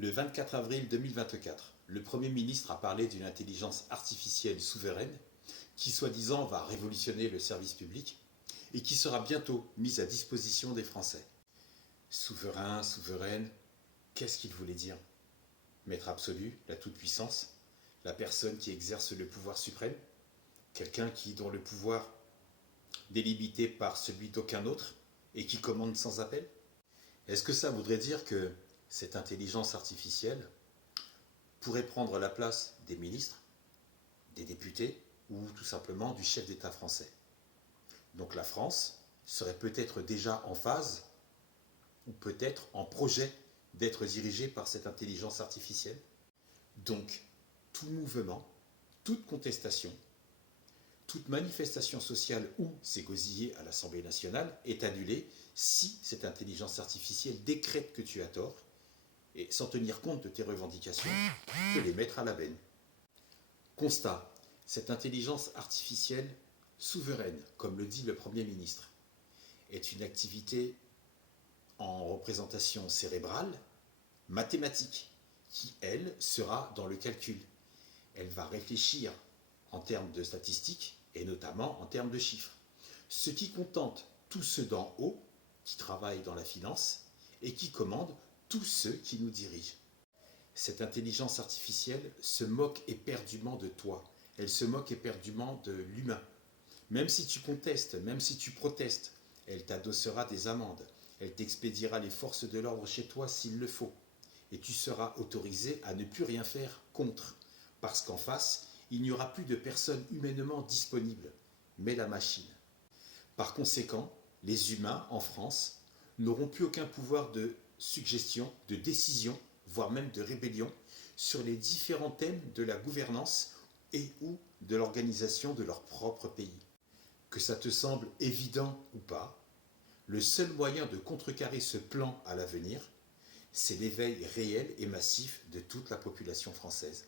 Le 24 avril 2024, le Premier ministre a parlé d'une intelligence artificielle souveraine qui, soi-disant, va révolutionner le service public et qui sera bientôt mise à disposition des Français. Souverain, souveraine, qu'est-ce qu'il voulait dire? Maître absolu, la toute-puissance, la personne qui exerce le pouvoir suprême, quelqu'un dont le pouvoir n'est limité par celui d'aucun autre et qui commande sans appel? Est-ce que ça voudrait dire que cette intelligence artificielle pourrait prendre la place des ministres, des députés ou tout simplement du chef d'État français? Donc la France serait peut-être déjà en phase ou peut-être en projet d'être dirigée par cette intelligence artificielle. Donc tout mouvement, toute contestation, toute manifestation sociale ou s'égosiller à l'Assemblée nationale est annulée si cette intelligence artificielle décrète que tu as tort et, sans tenir compte de tes revendications, peut les mettre à la benne. Constat, cette intelligence artificielle souveraine, comme le dit le Premier ministre, est une activité en représentation cérébrale, mathématique, qui, elle, sera dans le calcul. Elle va réfléchir en termes de statistiques et notamment en termes de chiffres. Ce qui contente tous ceux d'en haut qui travaillent dans la finance et qui commandent tous ceux qui nous dirigent. Cette intelligence artificielle se moque éperdument de toi. Elle se moque éperdument de l'humain. Même si tu contestes, même si tu protestes, elle t'adossera des amendes. Elle t'expédiera les forces de l'ordre chez toi s'il le faut. Et tu seras autorisé à ne plus rien faire contre. Parce qu'en face, il n'y aura plus de personnes humainement disponibles, mais la machine. Par conséquent, les humains, en France, n'auront plus aucun pouvoir de suggestion, de décision, voire même de rébellion, sur les différents thèmes de la gouvernance et ou de l'organisation de leur propre pays. Que ça te semble évident ou pas, le seul moyen de contrecarrer ce plan à l'avenir, c'est l'éveil réel et massif de toute la population française.